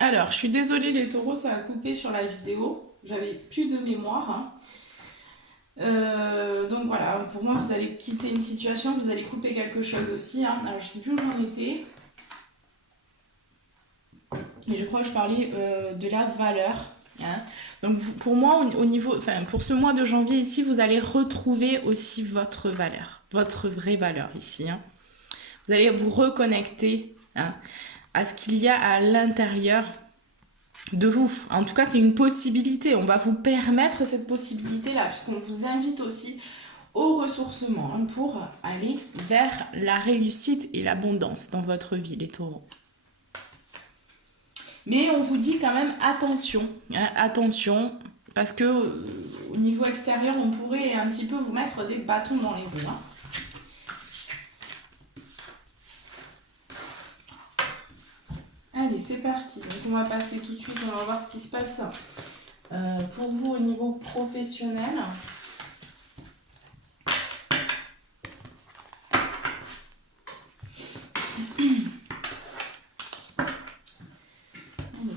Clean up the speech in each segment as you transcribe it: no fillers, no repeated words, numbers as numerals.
Alors, je suis désolée les taureaux, ça a coupé sur la vidéo. J'avais plus de mémoire. Donc voilà, pour moi, vous allez quitter une situation, vous allez couper quelque chose aussi. Alors, je sais plus où j'en étais. Mais je crois que je parlais de la valeur. Donc pour moi, au niveau, enfin pour ce mois de janvier ici, vous allez retrouver aussi votre valeur, votre vraie valeur ici. Vous allez vous reconnecter à ce qu'il y a à l'intérieur de vous. En tout cas, c'est une possibilité. On va vous permettre cette possibilité-là, puisqu'on vous invite aussi au ressourcement pour aller vers la réussite et l'abondance dans votre vie, les taureaux. Mais on vous dit quand même attention, attention, parce que au niveau extérieur, on pourrait un petit peu vous mettre des bâtons dans les roues. Allez, c'est parti. Donc on va passer tout de suite, on va voir ce qui se passe pour vous au niveau professionnel.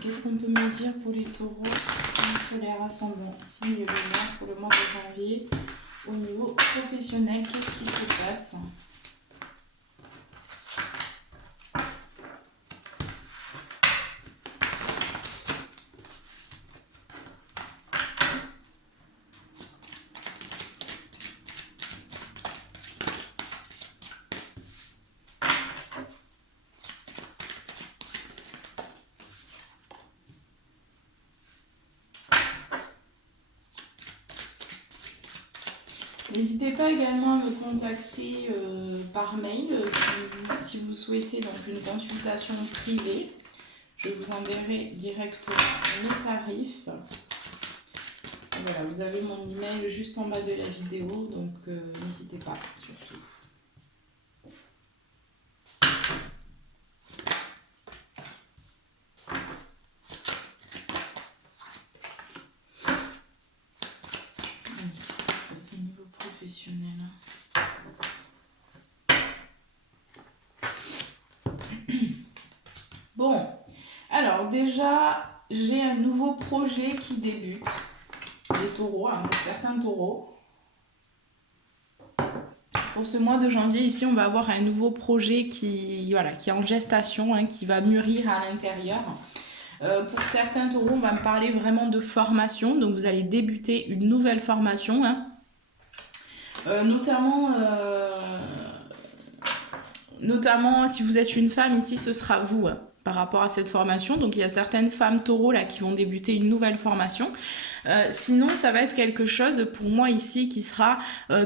Qu'est-ce qu'on peut me dire pour les taureaux? Signe solaire ascendant, signe lunaire pour le mois de janvier. Au niveau professionnel, qu'est-ce qui se passe? N'hésitez pas également à me contacter par mail si vous souhaitez donc une consultation privée. Je vous enverrai directement mes tarifs. Voilà, vous avez mon email juste en bas de la vidéo, donc n'hésitez pas surtout. Au niveau professionnel. Bon, alors déjà, j'ai un nouveau projet qui débute. Les taureaux, pour certains taureaux. Pour ce mois de janvier, ici, on va avoir un nouveau projet qui est en gestation, qui va mûrir à l'intérieur. Pour certains taureaux, on va me parler vraiment de formation. Donc, vous allez débuter une nouvelle formation. Notamment, si vous êtes une femme, ici, ce sera vous. Par rapport à cette formation. Donc il y a certaines femmes taureaux là qui vont débuter une nouvelle formation. Sinon ça va être quelque chose pour moi ici qui sera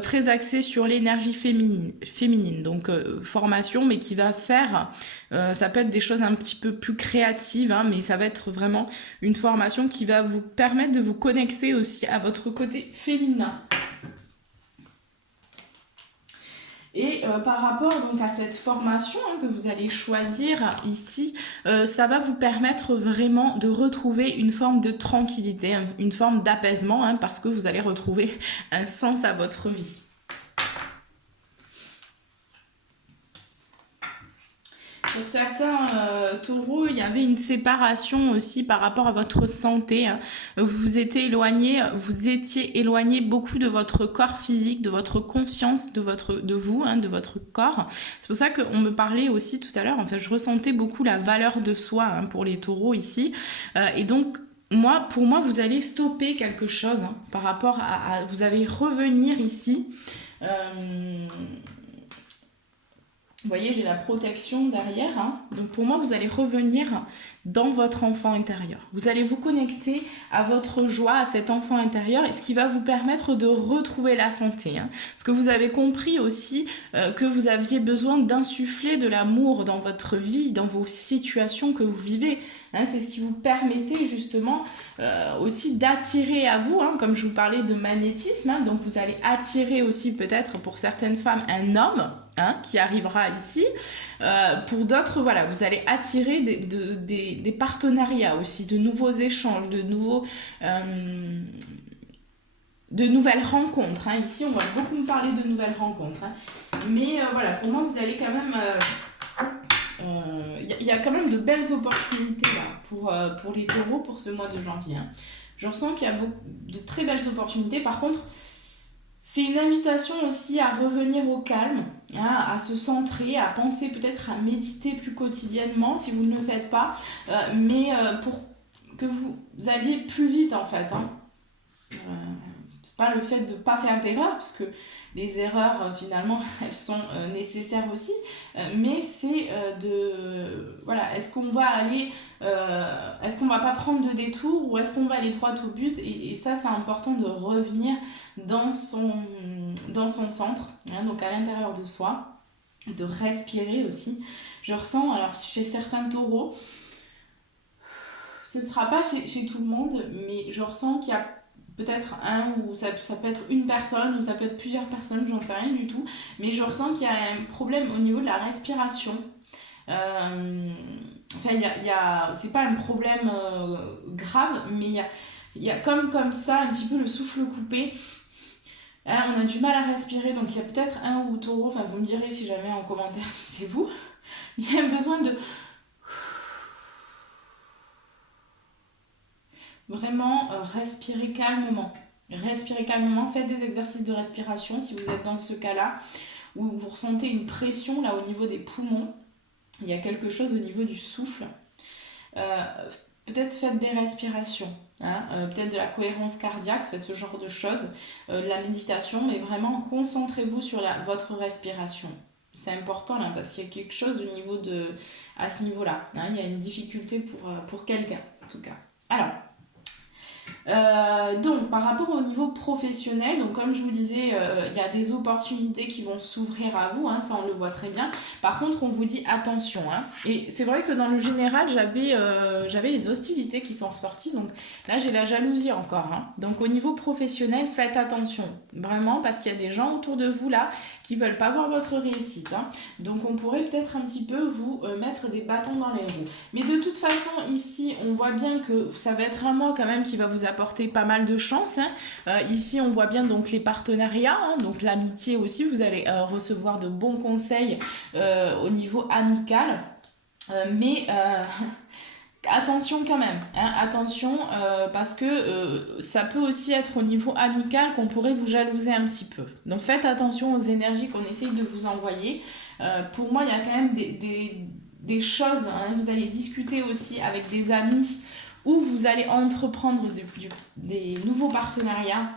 très axé sur l'énergie féminine. Donc formation mais qui va faire, ça peut être des choses un petit peu plus créatives, mais ça va être vraiment une formation qui va vous permettre de vous connecter aussi à votre côté féminin. Et par rapport donc à cette formation que vous allez choisir ici, ça va vous permettre vraiment de retrouver une forme de tranquillité, une forme d'apaisement, parce que vous allez retrouver un sens à votre vie. Pour certains taureaux, il y avait une séparation aussi par rapport à votre santé. Vous étiez éloigné beaucoup de votre corps physique, de votre conscience, de votre corps. C'est pour ça qu'on me parlait aussi tout à l'heure. En fait, je ressentais beaucoup la valeur de soi pour les taureaux ici. Et donc, pour moi, vous allez stopper quelque chose par rapport à vous allez revenir ici. Vous voyez, j'ai la protection derrière. Donc pour moi, vous allez revenir dans votre enfant intérieur. Vous allez vous connecter à votre joie, à cet enfant intérieur, et ce qui va vous permettre de retrouver la santé. Parce que vous avez compris aussi que vous aviez besoin d'insuffler de l'amour dans votre vie, dans vos situations que vous vivez. C'est ce qui vous permettait justement aussi d'attirer à vous, comme je vous parlais de magnétisme. Donc vous allez attirer aussi peut-être pour certaines femmes un homme qui arrivera ici. Pour d'autres, vous allez attirer des partenariats aussi, de nouveaux échanges, de nouvelles rencontres. Ici, on va beaucoup me parler de nouvelles rencontres. Mais pour moi, vous allez quand même... Il y a quand même de belles opportunités là pour les taureaux pour ce mois de janvier. Hein. Je ressens qu'il y a de très belles opportunités. Par contre, c'est une invitation aussi à revenir au calme, hein, à se centrer, à penser peut-être à méditer plus quotidiennement si vous ne le faites pas, mais pour que vous alliez plus vite en fait. Hein. C'est pas le fait de ne pas faire d'erreurs, parce que les erreurs finalement elles sont nécessaires aussi, mais c'est voilà, est-ce qu'on va aller est-ce qu'on va pas prendre de détour ou est-ce qu'on va aller droit au but, et ça c'est important de revenir dans son centre, hein, donc à l'intérieur de soi, de respirer aussi. Je ressens, alors chez certains taureaux, ce sera pas chez tout le monde, mais je ressens qu'il y a peut-être un, ou ça peut être une personne, ou ça peut être plusieurs personnes, j'en sais rien du tout, mais je ressens qu'il y a un problème au niveau de la respiration. Enfin, c'est pas un problème grave, mais il y a comme ça un petit peu le souffle coupé. Hein, on a du mal à respirer, donc il y a peut-être un ou taureau, enfin vous me direz si jamais en commentaire si c'est vous, il y a besoin de vraiment respirer calmement. Respirez calmement, faites des exercices de respiration si vous êtes dans ce cas-là, où vous ressentez une pression là au niveau des poumons, il y a quelque chose au niveau du souffle. Peut-être faites des respirations, hein, peut-être de la cohérence cardiaque, faites ce genre de choses, de la méditation, mais vraiment concentrez-vous sur votre respiration. C'est important là, parce qu'il y a quelque chose au niveau à ce niveau-là, hein, il y a une difficulté pour quelqu'un en tout cas. Alors, donc par rapport au niveau professionnel, donc comme je vous disais, il y a des opportunités qui vont s'ouvrir à vous, hein, ça on le voit très bien. Par contre on vous dit attention, hein. Et c'est vrai que dans le général j'avais les hostilités qui sont ressorties, donc là j'ai la jalousie encore, hein. Donc au niveau professionnel, faites attention vraiment, parce qu'il y a des gens autour de vous là qui veulent pas voir votre réussite, hein. Donc on pourrait peut-être un petit peu vous mettre des bâtons dans les roues, mais de toute façon ici on voit bien que ça va être un mois quand même qui va vous apporter pas mal de chance, hein. Ici on voit bien donc les partenariats, hein, donc l'amitié aussi, vous allez recevoir de bons conseils au niveau amical, mais attention quand même, hein, attention, parce que ça peut aussi être au niveau amical qu'on pourrait vous jalouser un petit peu. Donc faites attention aux énergies qu'on essaye de vous envoyer. Pour moi, il y a quand même des choses, hein, vous allez discuter aussi avec des amis, où vous allez entreprendre des nouveaux partenariats.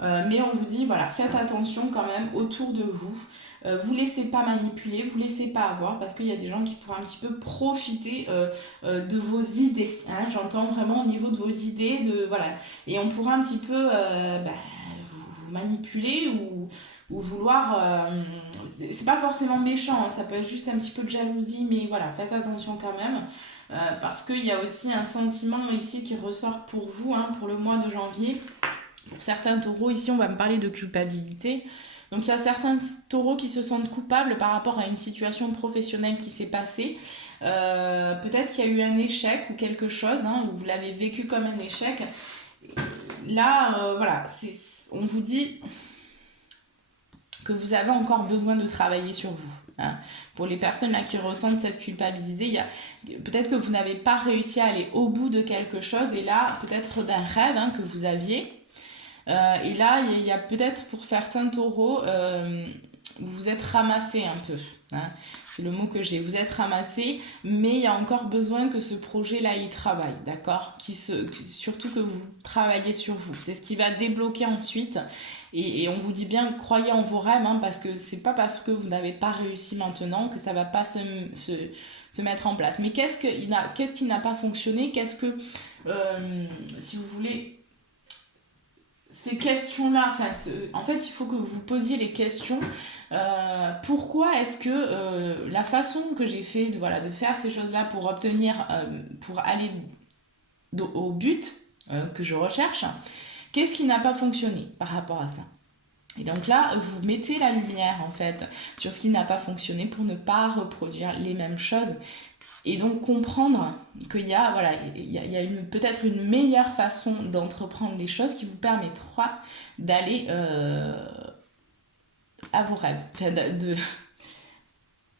Mais on vous dit, voilà, faites attention quand même autour de vous. Vous laissez pas manipuler, vous laissez pas avoir, parce qu'il y a des gens qui pourraient un petit peu profiter de vos idées, hein. J'entends vraiment au niveau de vos idées, voilà. Et on pourra un petit peu vous manipuler ou vouloir... c'est pas forcément méchant, hein, ça peut être juste un petit peu de jalousie, mais voilà, faites attention quand même. Parce qu'il y a aussi un sentiment ici qui ressort pour vous, hein, pour le mois de janvier. Pour certains taureaux, ici on va me parler de culpabilité. Donc il y a certains taureaux qui se sentent coupables par rapport à une situation professionnelle qui s'est passée. Peut-être qu'il y a eu un échec ou quelque chose, hein, où vous l'avez vécu comme un échec. Là, voilà, on vous dit que vous avez encore besoin de travailler sur vous. Hein. Pour les personnes là qui ressentent cette culpabilité, peut-être que vous n'avez pas réussi à aller au bout de quelque chose, et là, peut-être d'un rêve, hein, que vous aviez. Et là, il y a peut-être pour certains taureaux, vous vous êtes ramassé un peu. Hein. C'est le mot que j'ai. Vous êtes ramassé, mais il y a encore besoin que ce projet-là y travaille, d'accord ? Surtout que vous travaillez sur vous. C'est ce qui va débloquer ensuite. Et on vous dit bien, croyez en vos rêves, hein, parce que c'est pas parce que vous n'avez pas réussi maintenant que ça va pas se mettre en place. Mais qu'est-ce qui n'a pas fonctionné ? Qu'est-ce que, si vous voulez... Ces questions-là, en fait, il faut que vous posiez les questions. Pourquoi est-ce que la façon que j'ai fait de faire ces choses-là pour obtenir, pour aller au but que je recherche, qu'est-ce qui n'a pas fonctionné par rapport à ça ? Et donc là, vous mettez la lumière, en fait, sur ce qui n'a pas fonctionné pour ne pas reproduire les mêmes choses. Et donc comprendre qu'il y a, peut-être une meilleure façon d'entreprendre les choses qui vous permettra d'aller à vos rêves,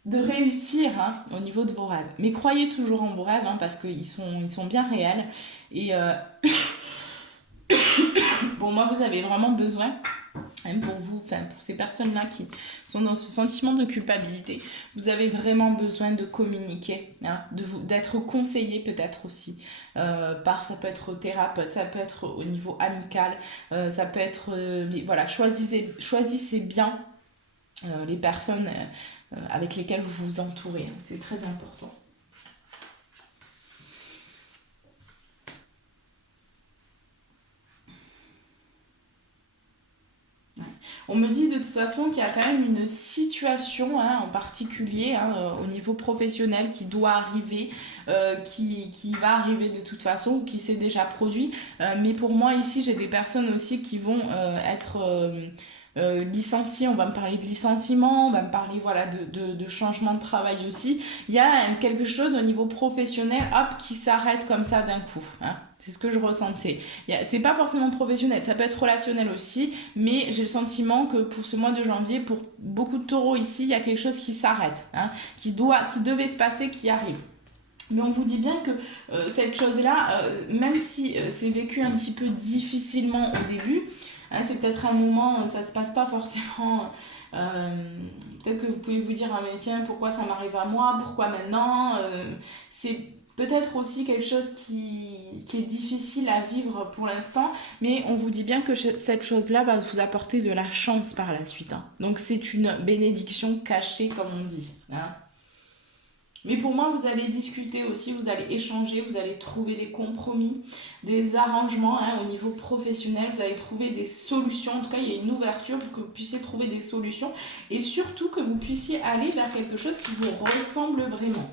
de réussir hein, au niveau de vos rêves. Mais croyez toujours en vos rêves hein, parce qu'ils sont bien réels. Et bon, moi, vous avez vraiment besoin, même pour vous, enfin pour ces personnes-là qui sont dans ce sentiment de culpabilité, vous avez vraiment besoin de communiquer, hein, d'être conseillé peut-être aussi, ça peut être au thérapeute, ça peut être au niveau amical, ça peut être, voilà, choisissez bien les personnes avec lesquelles vous vous entourez, hein, c'est très important. On me dit de toute façon qu'il y a quand même une situation hein, en particulier hein, au niveau professionnel qui doit arriver, qui va arriver de toute façon ou qui s'est déjà produit. Mais pour moi ici j'ai des personnes aussi qui vont être licenciées. On va me parler de licenciement, on va me parler voilà, de changement de travail aussi. Il y a quelque chose au niveau professionnel hop, qui s'arrête comme ça d'un coup. Hein. C'est ce que je ressentais. C'est pas forcément professionnel, ça peut être relationnel aussi, mais j'ai le sentiment que pour ce mois de janvier, pour beaucoup de taureaux ici, il y a quelque chose qui s'arrête, hein, qui devait se passer, qui arrive. Mais on vous dit bien que cette chose-là, même si c'est vécu un petit peu difficilement au début, hein, c'est peut-être un moment, ça se passe pas forcément... peut-être que vous pouvez vous dire, ah mais tiens, pourquoi ça m'arrive à moi, pourquoi maintenant c'est peut-être aussi quelque chose qui est difficile à vivre pour l'instant, mais on vous dit bien que cette chose-là va vous apporter de la chance par la suite. Hein. Donc c'est une bénédiction cachée, comme on dit. Hein. Mais pour moi, vous allez discuter aussi, vous allez échanger, vous allez trouver des compromis, des arrangements hein, au niveau professionnel, vous allez trouver des solutions. En tout cas, il y a une ouverture pour que vous puissiez trouver des solutions et surtout que vous puissiez aller vers quelque chose qui vous ressemble vraiment.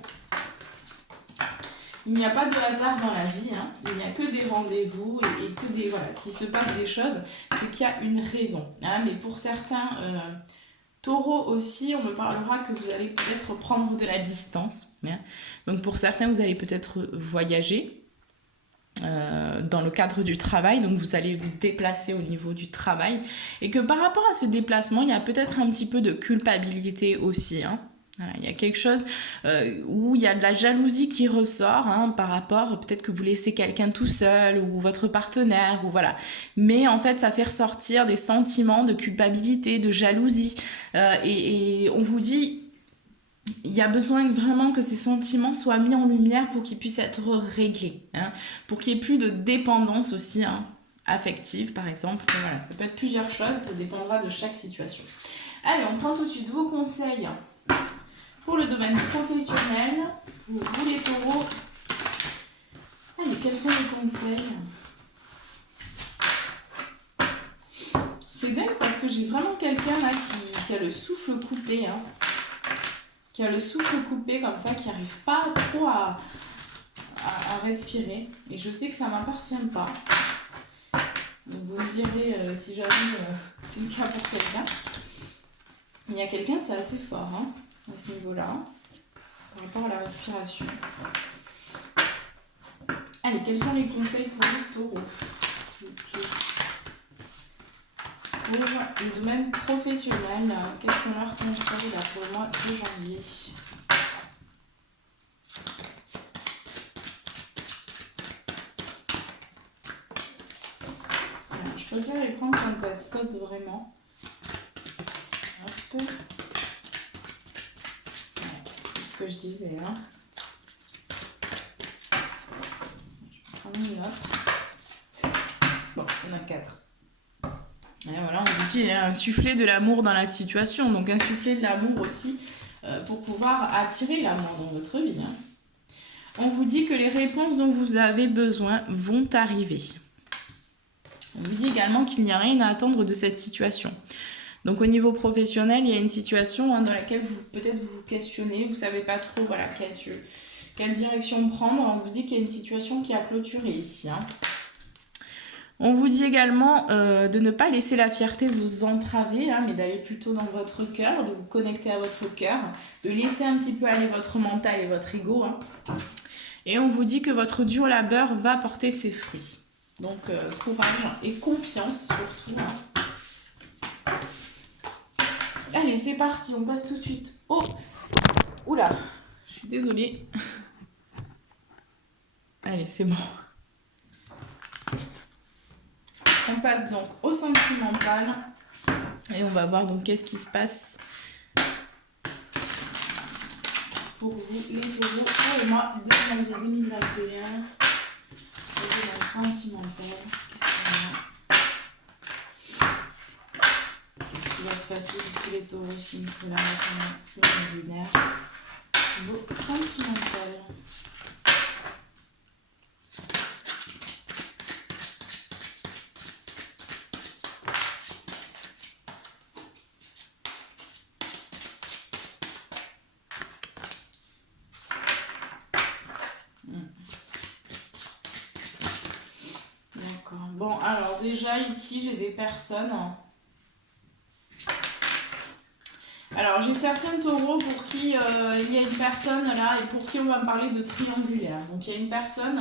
Il n'y a pas de hasard dans la vie, hein. Il n'y a que des rendez-vous et que des... Voilà, s'il se passe des choses, c'est qu'il y a une raison. Hein. Mais pour certains taureaux aussi, on me parlera que vous allez peut-être prendre de la distance. Hein. Donc pour certains, vous allez peut-être voyager dans le cadre du travail. Donc vous allez vous déplacer au niveau du travail. Et que par rapport à ce déplacement, il y a peut-être un petit peu de culpabilité aussi, hein. Voilà, il y a quelque chose où il y a de la jalousie qui ressort hein, par rapport, peut-être que vous laissez quelqu'un tout seul ou votre partenaire, ou voilà. Mais en fait, ça fait ressortir des sentiments de culpabilité, de jalousie. Et on vous dit, il y a besoin vraiment que ces sentiments soient mis en lumière pour qu'ils puissent être réglés. Hein, pour qu'il n'y ait plus de dépendance aussi, hein, affective par exemple. Et voilà, ça peut être plusieurs choses, ça dépendra de chaque situation. Allez, on prend tout de suite vos conseils. Pour le domaine professionnel, vous les taureaux, allez, quels sont les conseils? C'est dingue parce que j'ai vraiment quelqu'un là qui a le souffle coupé, hein, qui a le souffle coupé comme ça, qui n'arrive pas trop à respirer. Et je sais que ça ne m'appartient pas. Donc vous me direz si jamais c'est le cas pour quelqu'un. Il y a quelqu'un, c'est assez fort, hein, à ce niveau-là, par rapport à la respiration. Allez, quels sont les conseils pour les taureaux, s'il vous plaît? Pour le domaine professionnel, qu'est-ce qu'on leur conseille là, pour le mois de janvier? Alors, je préfère les prendre quand elles sautent vraiment. Hop. Que je disais hein. Je vais prendre une autre. Bon, il y en a 4. Et voilà, on vous dit insuffler de l'amour dans la situation, donc insuffler de l'amour aussi pour pouvoir attirer l'amour dans votre vie. Hein. On vous dit que les réponses dont vous avez besoin vont arriver. On vous dit également qu'il n'y a rien à attendre de cette situation. Donc au niveau professionnel, il y a une situation hein, dans laquelle peut-être vous vous questionnez, vous ne savez pas trop voilà, quelle direction prendre. On vous dit qu'il y a une situation qui a clôturé ici. Hein. On vous dit également de ne pas laisser la fierté vous entraver, hein, mais d'aller plutôt dans votre cœur, de vous connecter à votre cœur, de laisser un petit peu aller votre mental et votre ego. Hein. Et on vous dit que votre dur labeur va porter ses fruits. Donc courage et confiance surtout. Hein. Allez, c'est parti, on passe tout de suite au Oula, je suis désolée. Allez, c'est bon. On passe donc au sentimental. Et on va voir donc qu'est-ce qui se passe pour vous, les taureaux, pour le mois de janvier 2021. Et dans le sentimental, qu'est-ce qui va se passer pour tous les taureaux, signe solaire, signe lunaire, niveau sentimental. D'accord. Bon, alors déjà ici j'ai des personnes. Alors j'ai certains taureaux pour qui il y a une personne là et pour qui on va me parler de triangulaire. Donc il y a une personne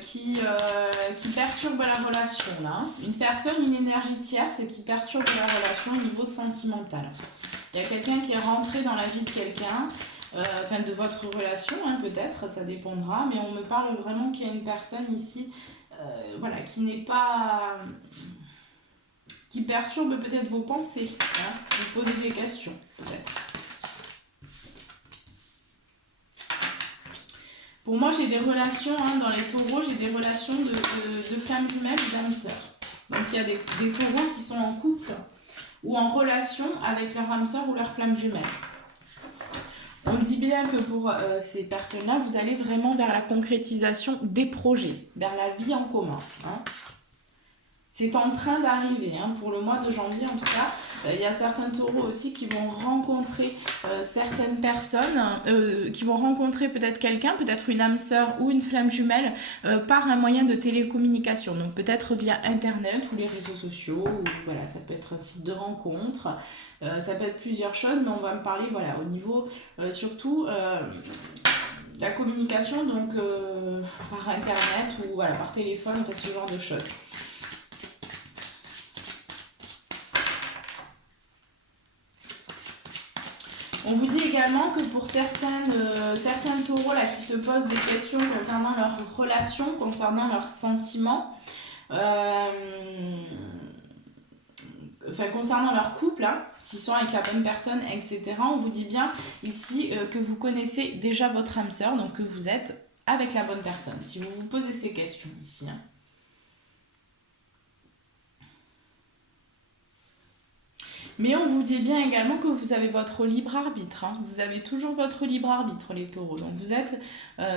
qui perturbe la relation là. Une personne, une énergie tierce et qui perturbe la relation au niveau sentimental. Il y a quelqu'un qui est rentré dans la vie de quelqu'un. Enfin de votre relation hein, peut-être, ça dépendra, mais on me parle vraiment qu'il y a une personne ici voilà, qui n'est pas... qui perturbe peut-être vos pensées, hein, vous posez des questions peut-être. Pour moi j'ai des relations, hein, dans les taureaux, j'ai des relations de flammes jumelles et d'âmes sœurs. Donc il y a des taureaux qui sont en couple ou en relation avec leur âme sœur ou leur flamme jumelle. On dit bien que pour ces personnes-là, vous allez vraiment vers la concrétisation des projets, vers la vie en commun. Hein. C'est en train d'arriver, hein, pour le mois de janvier en tout cas. Il y a certains taureaux aussi qui vont rencontrer certaines personnes, qui vont rencontrer peut-être quelqu'un, peut-être une âme sœur ou une flamme jumelle, par un moyen de télécommunication. Donc peut-être via Internet ou les réseaux sociaux, ou, voilà, ça peut être un site de rencontre, ça peut être plusieurs choses, mais on va me parler voilà, au niveau surtout la communication, donc par Internet ou voilà, par téléphone, en fait, ce genre de choses. On vous dit également que pour certains taureaux là, qui se posent des questions concernant leurs relations, concernant leurs sentiments, enfin concernant leur couple, hein, s'ils sont avec la bonne personne, etc. On vous dit bien ici que vous connaissez déjà votre âme sœur, donc que vous êtes avec la bonne personne. Si vous vous posez ces questions ici. Hein. Mais on vous dit bien également que vous avez votre libre arbitre. Hein. Vous avez toujours votre libre arbitre, les taureaux. Donc vous êtes,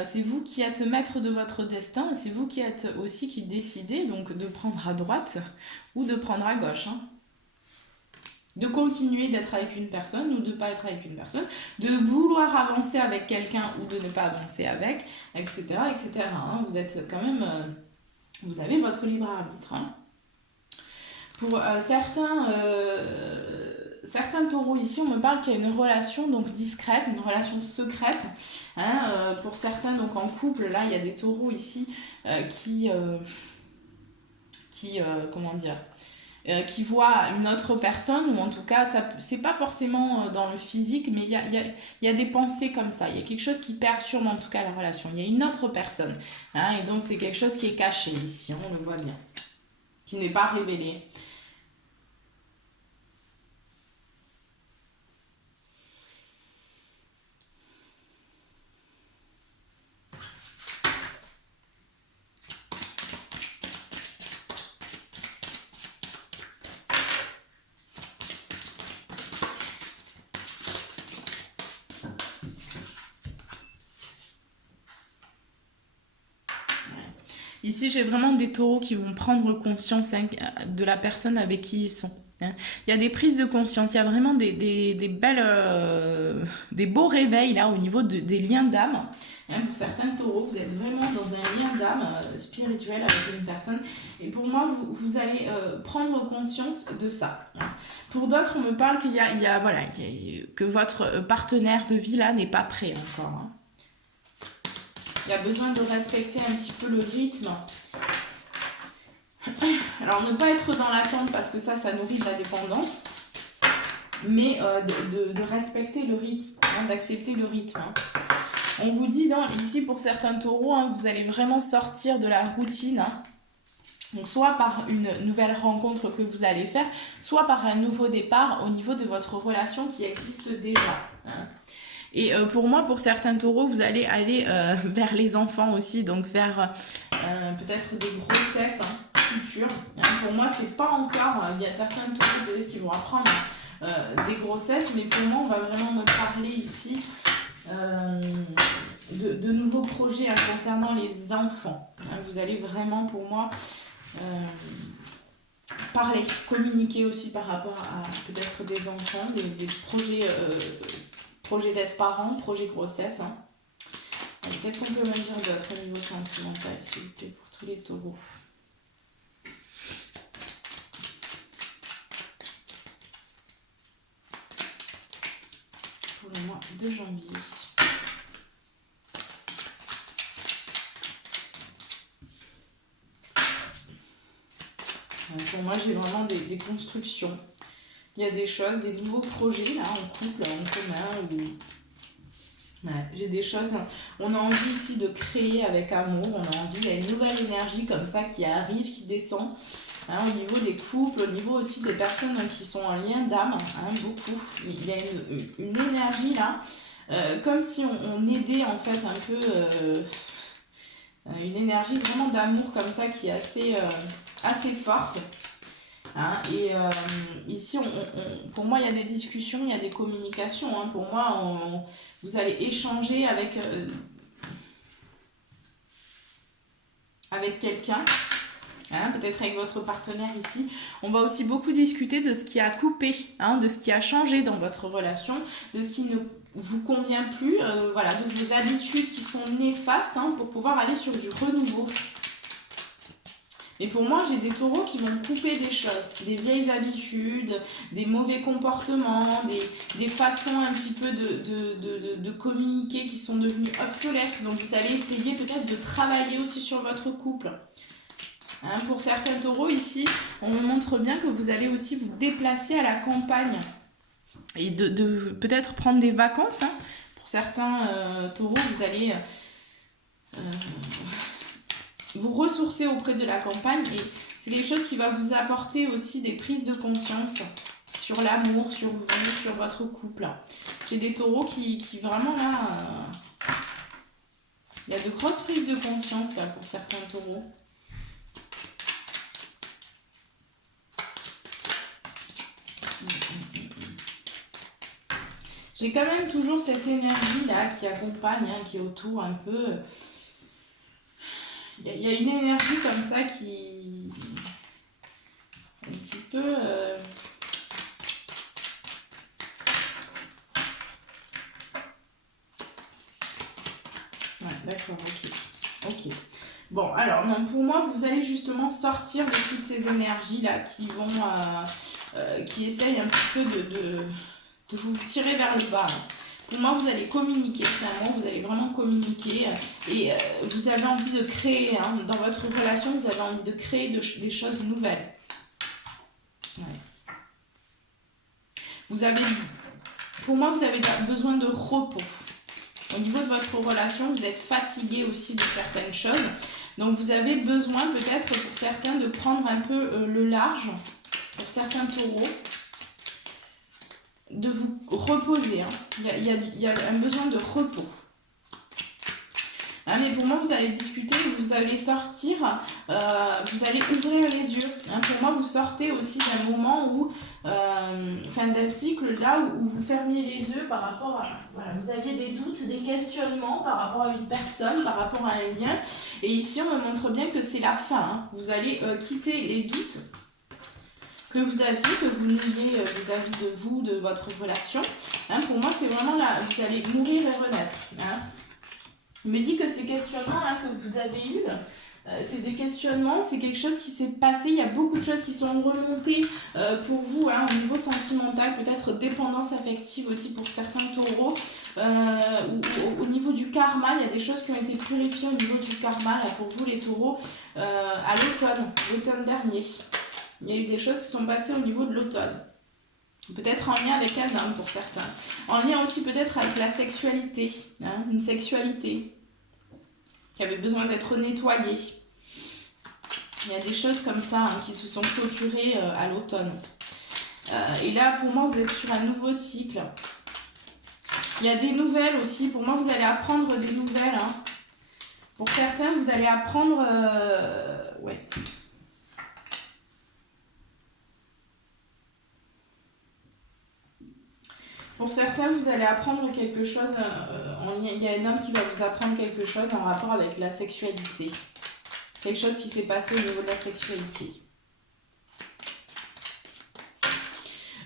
c'est vous qui êtes maître de votre destin. C'est vous qui êtes aussi qui décidez donc de prendre à droite ou de prendre à gauche. Hein. De continuer d'être avec une personne ou de ne pas être avec une personne. De vouloir avancer avec quelqu'un ou de ne pas avancer avec, etc. etc. Hein. Vous êtes quand même... vous avez votre libre arbitre. Hein. Pour certains taureaux ici, on me parle qu'il y a une relation donc discrète, une relation secrète. Hein, pour certains, donc en couple, là, il y a des taureaux ici comment dire, qui voient une autre personne, ou en tout cas, c'est pas forcément dans le physique, mais il y a des pensées comme ça. Il y a quelque chose qui perturbe en tout cas la relation. Il y a une autre personne. Hein, et donc, c'est quelque chose qui est caché ici, on le voit bien, qui n'est pas révélé. Ici, j'ai vraiment des taureaux qui vont prendre conscience de la personne avec qui ils sont. Il y a des prises de conscience, il y a vraiment des belles, des beaux réveils là au niveau des liens d'âme. Pour certains taureaux, vous êtes vraiment dans un lien d'âme spirituel avec une personne. Et pour moi, vous allez prendre conscience de ça. Pour d'autres, on me parle que votre partenaire de vie là n'est pas prêt encore. Il y a besoin de respecter un petit peu le rythme. Alors, ne pas être dans l'attente parce que ça nourrit de la dépendance. Mais de respecter le rythme. d'accepter le rythme. Hein. On vous dit ici pour certains taureaux, hein, vous allez vraiment sortir de la routine. Hein. Donc soit par une nouvelle rencontre que vous allez faire, soit par un nouveau départ au niveau de votre relation qui existe déjà. Hein. Et pour moi, pour certains taureaux, vous allez aller vers les enfants aussi, donc vers peut-être des grossesses futures. Hein. Pour moi, c'est pas encore, il y a certains taureaux peut-être qui vont apprendre des grossesses, mais pour moi, on va vraiment me parler ici de nouveaux projets concernant les enfants. Hein. Vous allez vraiment, pour moi, parler, communiquer aussi par rapport à peut-être des enfants, des projets d'être parent, projet grossesse. Hein. Qu'est-ce qu'on peut me dire d'autre au niveau sentimental, s'il vous plaît, pour tous les taureaux? Pour le mois de janvier. Pour moi, j'ai vraiment des constructions. Il y a des choses, des nouveaux projets là, en couple, en commun. Ouais, j'ai des choses. On a envie ici de créer avec amour. On a envie, il y a une nouvelle énergie comme ça qui arrive, qui descend. Hein, au niveau des couples, au niveau aussi des personnes qui sont en lien d'âme, beaucoup. Il y a une énergie là, comme si on aidait en fait un peu une énergie vraiment d'amour comme ça qui est assez forte. Hein, et ici, pour moi, il y a des discussions, il y a des communications. Hein, pour moi, vous allez échanger avec quelqu'un, hein, peut-être avec votre partenaire ici. On va aussi beaucoup discuter de ce qui a coupé, hein, de ce qui a changé dans votre relation, de ce qui ne vous convient plus, voilà, de vos habitudes qui sont néfastes, hein, pour pouvoir aller sur du renouveau. Et pour moi, j'ai des taureaux qui vont couper des choses, des vieilles habitudes, des mauvais comportements, des façons un petit peu de communiquer qui sont devenues obsolètes. Donc vous allez essayer peut-être de travailler aussi sur votre couple. Hein, pour certains taureaux ici, on me montre bien que vous allez aussi vous déplacer à la campagne et de peut-être prendre des vacances. Hein. Pour certains taureaux, vous allez vous ressourcer auprès de la campagne et c'est quelque chose qui va vous apporter aussi des prises de conscience sur l'amour, sur vous, sur votre couple. J'ai des taureaux qui vraiment là, il y a de grosses prises de conscience là pour certains taureaux. J'ai quand même toujours cette énergie là qui accompagne, hein, qui est autour un peu. Il y a une énergie comme ça qui un petit peu ouais, d'accord, ok. Bon, alors non, pour moi, vous allez justement sortir de toutes ces énergies là qui vont qui essayent un petit peu de vous tirer vers le bas. Pour moi, vous allez communiquer, c'est un moment où vous allez vraiment communiquer et vous avez envie de créer, hein, dans votre relation, vous avez envie de créer des choses nouvelles. Ouais. Pour moi, vous avez besoin de repos. Au niveau de votre relation, vous êtes fatigué aussi de certaines choses. Donc, vous avez besoin peut-être pour certains de prendre un peu le large, pour certains taureaux. De vous reposer, hein. Il y a un besoin de repos. Hein, mais pour moi, vous allez discuter, vous allez sortir, vous allez ouvrir les yeux. Hein. Pour moi, vous sortez aussi d'un moment où, d'un cycle là où vous fermiez les yeux par rapport à, voilà, vous aviez des doutes, des questionnements par rapport à une personne, par rapport à un lien. Et ici, on me montre bien que c'est la fin. Hein. Vous allez quitter les doutes que vous aviez, que vous nouiez vis-à-vis de vous, de votre relation. Hein, pour moi, c'est vraiment là, vous allez mourir et renaître. Hein. Il me dit que ces questionnements que vous avez eus, c'est des questionnements, c'est quelque chose qui s'est passé, il y a beaucoup de choses qui sont remontées pour vous, hein, au niveau sentimental, peut-être dépendance affective aussi pour certains taureaux, au niveau du karma, il y a des choses qui ont été purifiées au niveau du karma, là, pour vous les taureaux, à l'automne dernier. Il y a eu des choses qui sont passées au niveau de l'automne. Peut-être en lien avec un homme pour certains. En lien aussi peut-être avec la sexualité. Hein, une sexualité qui avait besoin d'être nettoyée. Il y a des choses comme ça hein, qui se sont clôturées à l'automne. Et là, pour moi, vous êtes sur un nouveau cycle. Il y a des nouvelles aussi. Pour moi, vous allez apprendre des nouvelles. Hein. Pour certains, vous allez apprendre... ouais. Pour certains, vous allez apprendre quelque chose, il y a un homme qui va vous apprendre quelque chose en rapport avec la sexualité. Quelque chose qui s'est passé au niveau de la sexualité.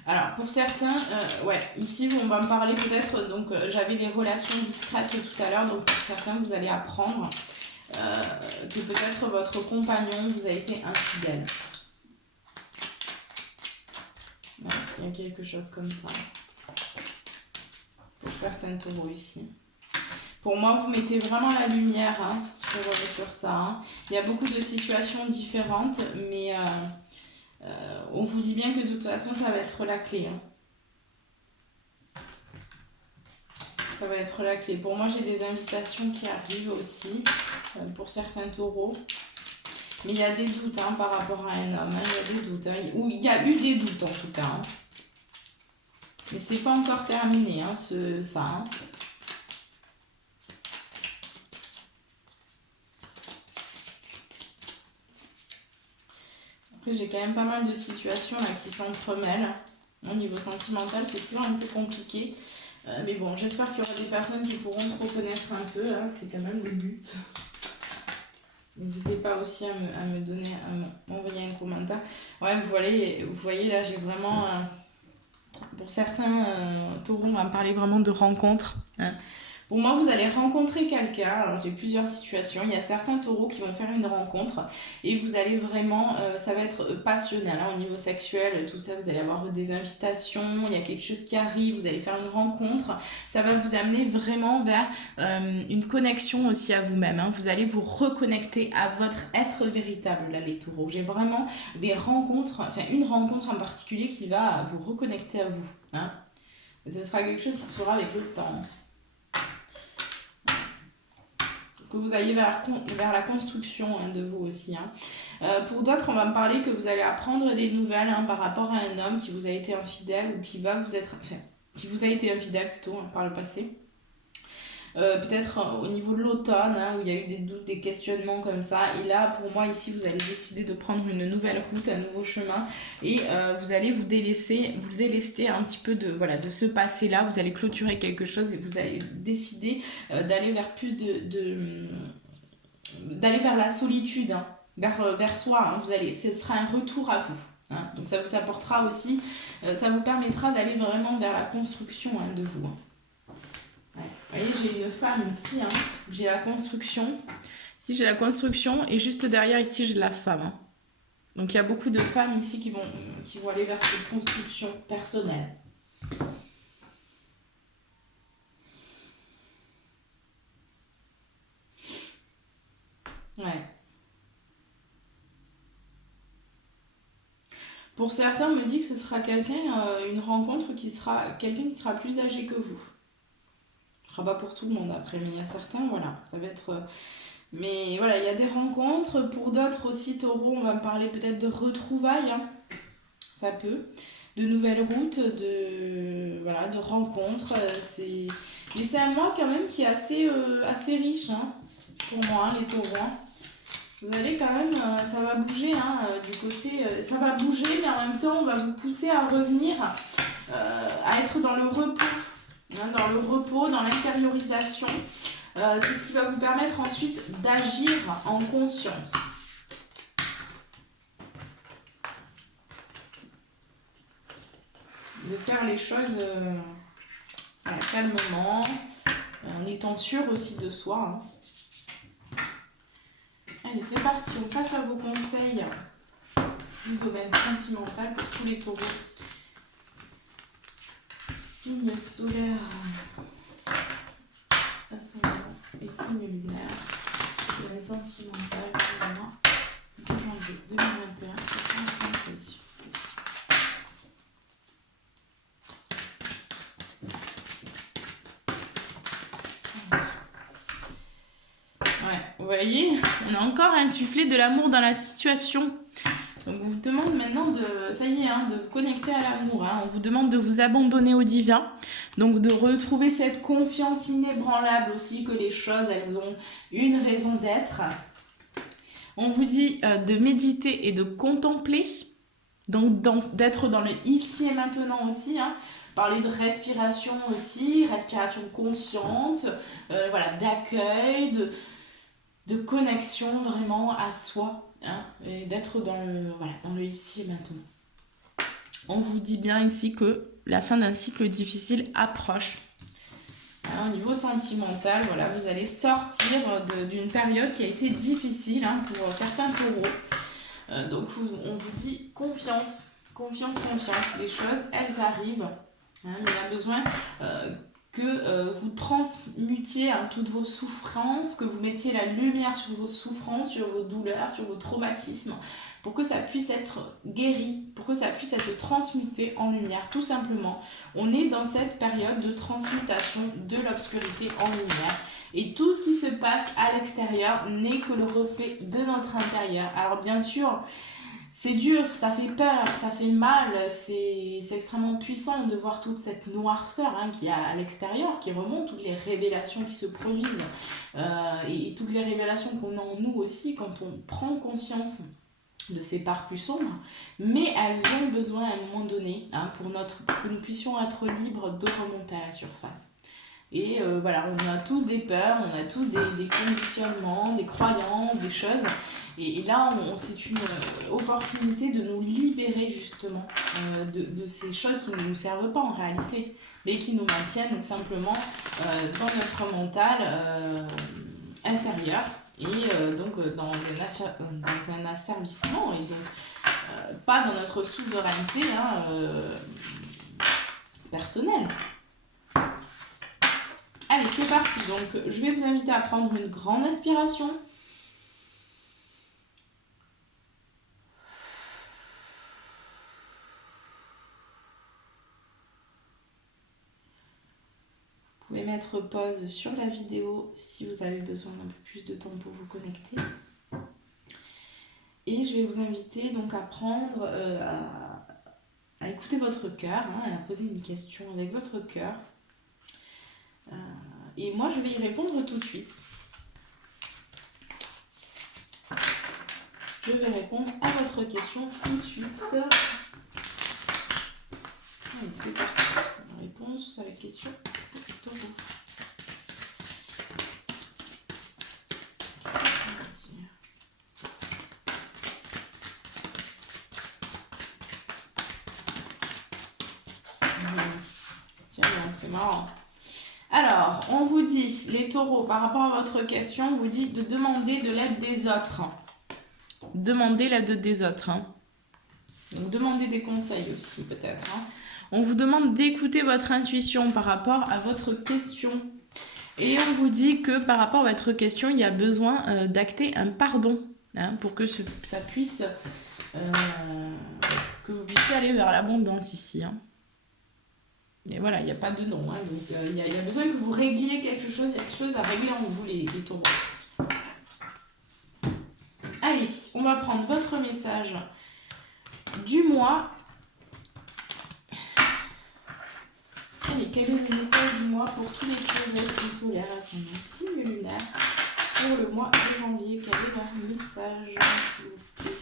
Alors, pour certains, ouais, ici, on va me parler peut-être, donc j'avais des relations discrètes tout à l'heure, donc pour certains, vous allez apprendre que peut-être votre compagnon vous a été infidèle. Ouais, il y a quelque chose comme ça. Pour certains taureaux ici. Pour moi, vous mettez vraiment la lumière hein, sur ça. Hein. Il y a beaucoup de situations différentes, mais on vous dit bien que de toute façon, ça va être la clé. Hein. Ça va être la clé. Pour moi, j'ai des invitations qui arrivent aussi, pour certains taureaux. Mais il y a des doutes hein, par rapport à un homme. Hein. Il y a des doutes. Hein. Ou il y a eu des doutes en tout cas. Hein. Mais c'est pas encore terminé, hein, ça. Hein. Après, j'ai quand même pas mal de situations là, qui s'entremêlent. Au niveau sentimental, c'est toujours un peu compliqué. Mais bon, j'espère qu'il y aura des personnes qui pourront se reconnaître un peu. Hein, c'est quand même le but. N'hésitez pas aussi à me donner, à m'envoyer un commentaire. Ouais, vous voyez là, j'ai vraiment... pour certains taureaux, on va me parler vraiment de rencontres. Hein. Pour moi, vous allez rencontrer quelqu'un. Alors, j'ai plusieurs situations. Il y a certains taureaux qui vont faire une rencontre et vous allez vraiment, ça va être passionnel hein, au niveau sexuel, tout ça. Vous allez avoir des invitations, il y a quelque chose qui arrive, vous allez faire une rencontre. Ça va vous amener vraiment vers une connexion aussi à vous-même. Hein. Vous allez vous reconnecter à votre être véritable, là, les taureaux. J'ai vraiment des rencontres, enfin une rencontre en particulier qui va vous reconnecter à vous. Hein. Et ce sera quelque chose qui se fera avec le temps. Que vous alliez vers la construction hein, de vous aussi. Hein. Pour d'autres, on va me parler que vous allez apprendre des nouvelles hein, par rapport à un homme qui vous a été infidèle ou qui va vous être... Enfin, qui vous a été infidèle plutôt hein, par le passé. Peut-être au niveau de l'automne, hein, où il y a eu des doutes, des questionnements comme ça. Et là, pour moi, ici, vous allez décider de prendre une nouvelle route, un nouveau chemin. Et vous allez vous délester un petit peu de ce passé-là. Vous allez clôturer quelque chose et vous allez décider d'aller vers plus d'aller vers la solitude, hein, vers soi. Hein. Ce sera un retour à vous. Hein. Donc ça vous apportera aussi, ça vous permettra d'aller vraiment vers la construction hein, de vous. Hein. Ouais. Vous voyez, j'ai une femme ici, hein. J'ai la construction. Ici, j'ai la construction et juste derrière, ici, j'ai la femme. Hein. Donc, il y a beaucoup de femmes ici qui vont aller vers cette construction personnelle. Ouais. Pour certains, on me dit que ce sera une rencontre qui sera quelqu'un qui sera plus âgé que vous. Ce sera pas pour tout le monde après, mais il y a certains, voilà, ça va être... Mais voilà, il y a des rencontres. Pour d'autres aussi, taureaux, on va me parler peut-être de retrouvailles. Hein. Ça peut. De nouvelles routes, de rencontres. Mais c'est un mois quand même qui est assez riche hein, pour moi, hein, les taureaux. Hein. Vous allez quand même, ça va bouger hein, du côté... ça va bouger, mais en même temps, on va vous pousser à revenir, à être dans le repos. Hein, dans le repos, dans l'intériorisation. C'est ce qui va vous permettre ensuite d'agir en conscience. De faire les choses calmement, en étant sûr aussi de soi. Hein. Allez, c'est parti, on passe à vos conseils du domaine sentimental pour tous les taureaux. Signe solaire, ascendant et signe lunaire, domaine sentimental, évidemment, de janvier 2021, 65. Vous voyez, on a encore insufflé de l'amour dans la situation. Donc on vous demande maintenant de, ça y est, hein, de vous connecter à l'amour. Hein. On vous demande de vous abandonner au divin. Donc de retrouver cette confiance inébranlable aussi que les choses, elles ont une raison d'être. On vous dit de méditer et de contempler. Donc d'être dans le ici et maintenant aussi. Hein. Parler de respiration aussi, respiration consciente, voilà, d'accueil, de connexion vraiment à soi. Hein, et d'être dans le ici et maintenant. On vous dit bien ici que la fin d'un cycle difficile approche. Hein, au niveau sentimental, voilà, vous allez sortir d'une période qui a été difficile hein, pour certains taureaux. Donc on vous dit confiance, confiance, confiance. Les choses, elles arrivent. Hein, mais il y a besoin que vous transmutiez hein, toutes vos souffrances, que vous mettiez la lumière sur vos souffrances, sur vos douleurs, sur vos traumatismes, pour que ça puisse être guéri, pour que ça puisse être transmuté en lumière, tout simplement. On est dans cette période de transmutation de l'obscurité en lumière. Et tout ce qui se passe à l'extérieur n'est que le reflet de notre intérieur. Alors bien sûr, c'est dur, ça fait peur, ça fait mal, c'est extrêmement puissant de voir toute cette noirceur hein, qu'il y a à l'extérieur, qui remonte, toutes les révélations qui se produisent et toutes les révélations qu'on a en nous aussi quand on prend conscience de ces parts plus sombres, mais elles ont besoin à un moment donné hein, pour que nous puissions être libres de remonter à la surface. Et voilà, on a tous des peurs, on a tous des conditionnements, des croyances, des choses. Et là, c'est une opportunité de nous libérer justement de ces choses qui ne nous servent pas en réalité, mais qui nous maintiennent simplement dans notre mental inférieur et donc dans un asservissement et donc pas dans notre souveraineté hein, personnelle. Allez, c'est parti. Donc, je vais vous inviter à prendre une grande inspiration. Vous pouvez mettre pause sur la vidéo si vous avez besoin d'un peu plus de temps pour vous connecter. Et je vais vous inviter donc à prendre, à écouter votre cœur, hein, et à poser une question avec votre cœur. Et moi, je vais y répondre tout de suite. Je vais répondre à votre question tout de suite. Allez, c'est parti. La réponse à la question taureau. Tiens, c'est marrant. Alors, on vous dit, les taureaux, par rapport à votre question, on vous dit de demander de l'aide des autres. Demandez l'aide des autres. Hein. Donc, demandez des conseils aussi, peut-être. Hein. On vous demande d'écouter votre intuition par rapport à votre question. Et on vous dit que par rapport à votre question, il y a besoin d'acter un pardon. Hein, pour que ça puisse... que vous puissiez aller vers l'abondance ici. Hein. Et voilà, il n'y a pas de non. Hein, donc, il y a besoin que vous régliez quelque chose. Il y a quelque chose à régler en vous, les taureaux. Allez, on va prendre votre message du mois. Allez, quel est le message du mois pour tous les taureaux, signe solaire, ascendant, signe lunaire, pour le mois de janvier? Quel est leur message, s'il vous plaît?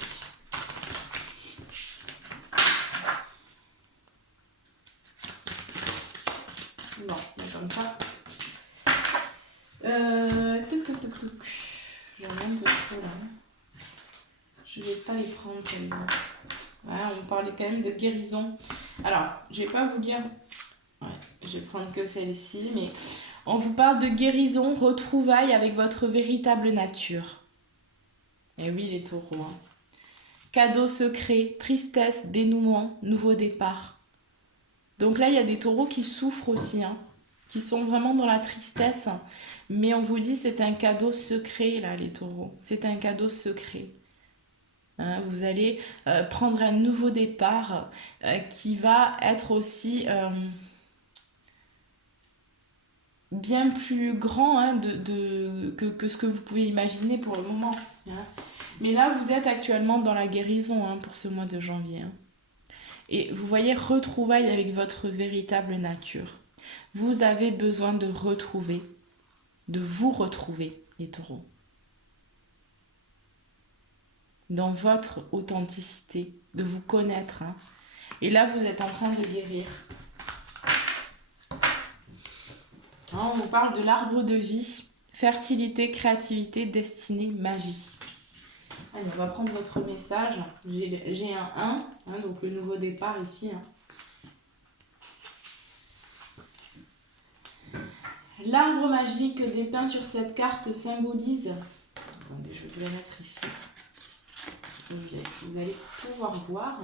Bon, comme ça. J'en ai de trop là. Je vais pas les prendre celles-là. Ouais, on parlait quand même de guérison. Alors, je vais pas vous lire. Ouais, je vais prendre que celle-ci, mais on vous parle de guérison, retrouvailles avec votre véritable nature. Et oui, les taureaux. Hein. Cadeau secret, tristesse, dénouement, nouveau départ. Donc là, il y a des taureaux qui souffrent aussi, hein, qui sont vraiment dans la tristesse. Mais on vous dit, c'est un cadeau secret, là, les taureaux. C'est un cadeau secret. Hein, vous allez prendre un nouveau départ qui va être aussi... bien plus grand hein, que ce que vous pouvez imaginer pour le moment. Hein. Mais là, vous êtes actuellement dans la guérison hein, pour ce mois de janvier. Hein. Et vous voyez, retrouvailles avec votre véritable nature. Vous avez besoin de retrouver, de vous retrouver, les taureaux. Dans votre authenticité, de vous connaître. Hein. Et là, vous êtes en train de guérir. Hein, on vous parle de l'arbre de vie, fertilité, créativité, destinée, magie. Allez, on va prendre votre message. J'ai un 1, hein, donc le nouveau départ ici. Hein. L'arbre magique dépeint sur cette carte symbolise... Attendez, je vais vous la mettre ici. Vous allez pouvoir voir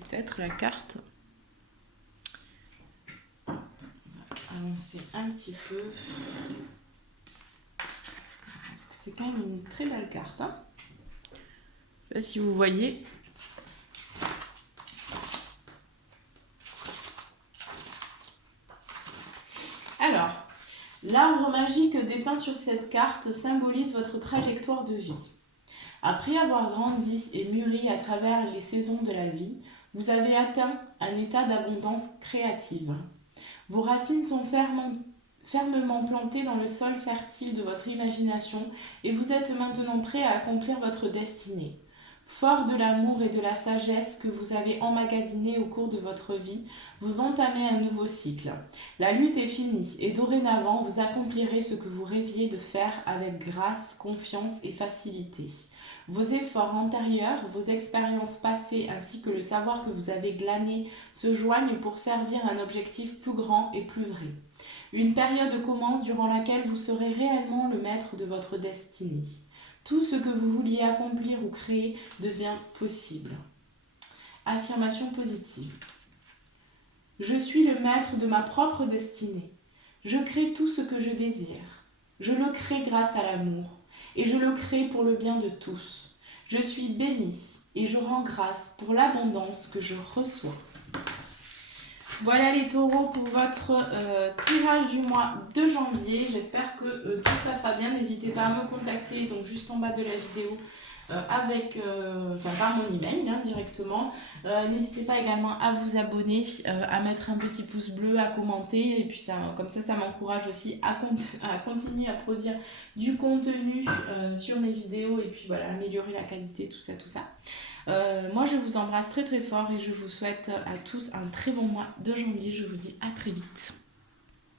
peut-être la carte. On va avancer un petit peu. Parce que c'est quand même une très belle carte. Hein. Je ne sais pas si vous voyez. Alors, l'arbre magique dépeint sur cette carte symbolise votre trajectoire de vie. Après avoir grandi et mûri à travers les saisons de la vie, vous avez atteint un état d'abondance créative. Vos racines sont fermement plantées dans le sol fertile de votre imagination et vous êtes maintenant prêt à accomplir votre destinée. Fort de l'amour et de la sagesse que vous avez emmagasiné au cours de votre vie, vous entamez un nouveau cycle. La lutte est finie et dorénavant vous accomplirez ce que vous rêviez de faire avec grâce, confiance et facilité. Vos efforts antérieurs, vos expériences passées ainsi que le savoir que vous avez glané se joignent pour servir un objectif plus grand et plus vrai. Une période commence durant laquelle vous serez réellement le maître de votre destinée. Tout ce que vous vouliez accomplir ou créer devient possible. Affirmation positive. Je suis le maître de ma propre destinée. Je crée tout ce que je désire. Je le crée grâce à l'amour et je le crée pour le bien de tous. Je suis bénie et je rends grâce pour l'abondance que je reçois. Voilà les taureaux pour votre tirage du mois de janvier. J'espère que tout se passera bien. N'hésitez pas à me contacter donc juste en bas de la vidéo par mon email hein, directement. N'hésitez pas également à vous abonner, à mettre un petit pouce bleu, à commenter. Et puis comme ça m'encourage aussi à continuer à produire du contenu sur mes vidéos. Et puis voilà, améliorer la qualité, tout ça, tout ça. Moi je vous embrasse très très fort et je vous souhaite à tous un très bon mois de janvier. Je vous dis à très vite.